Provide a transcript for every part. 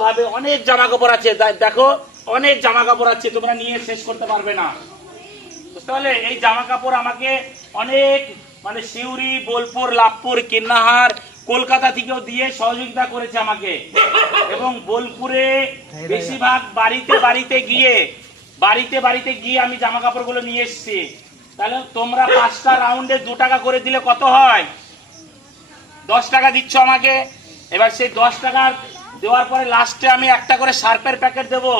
ভাবে অনেক জামা কাপড় আছে, দেখো অনেক জামা কাপড় আছে, তোমরা নিয়ে শেষ করতে পারবে না, বুঝতে পারলে? এই জামা কাপড় আমাকে অনেক মানে সিউড়ি, বোলপুর, লাভপুর, কিন্নাহার, কলকাতা থেকেও দিয়ে সহযোগিতা করেছে আমাকে। এবং বোলপুরে বেশিরভাগ বাড়িতে বাড়িতে গিয়ে আমি জামা কাপড়গুলো নিয়ে এসেছি। তাহলে তোমরা 5টা রাউন্ডে 2 টাকা করে দিলে কত হয়? 10 টাকা দিচ্ছ আমাকে। এবার সেই 10 টাকা দেওয়ার পরে লাস্টে আমি একটা করে সার্ফের প্যাকেট দেবো,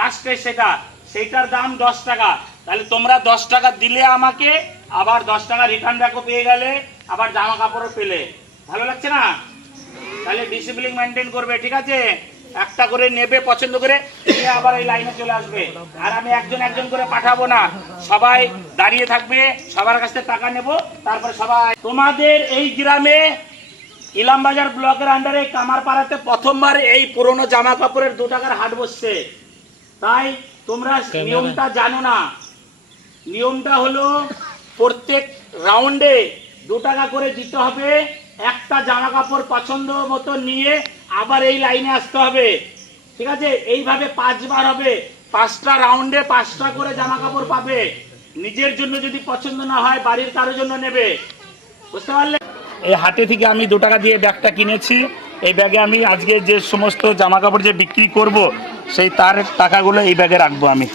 লাস্টে সেইটার দাম 10 টাকা। তাহলে তোমরা 10 টাকা দিলে আমাকে, আবার 10 টাকা রিটার্ন ব্যাকও পেয়ে গেলে, আবার জামা কাপড়ও পেলে। ভালো লাগছে না? তাহলে ডিসিপ্লিন মেনটেন করবে, ঠিক আছে? একটা করে নেবে, পছন্দ করে নিয়ে আবার এই লাইনে চলে আসবে। আর আমি একজন একজন করে পাঠাবো না, সবাই দাঁড়িয়ে থাকবে, সবার কাছ থেকে টাকা নেব, তারপরে সবাই। তোমাদের এই গ্রামে ইলামবাজার ব্লকের আন্ডারে কামারপাড়াতে প্রথমবার এই পুরনো জামা কাপড়ের 2 টাকার হাট বসছে। তাই তোমরা নিয়মটা জানো না। নিয়মটা হলো প্রত্যেক রাউন্ডে 2 টাকা করে দিতে হবে। একটা জামা কাপড় পছন্দ মতো নিয়ে আবার এই লাইনে আসতে হবে, ঠিক আছে? এইভাবে 5 বার হবে। 5টা রাউন্ডে 5টা করে জামা কাপড় পাবে। নিজের জন্য যদি পছন্দ না হয়, বাড়ির কারোর জন্য নেবে, বুঝতে পারলে? এই হাটে থেকে আমি 2 টাকা দিয়ে ব্যাগটা কিনেছি। এই ব্যাগে আমি আজকে যে সমস্ত জামা কাপড় যে বিক্রি করব, সেই তার টাকাগুলো এই ব্যাগে রাখবো আমি।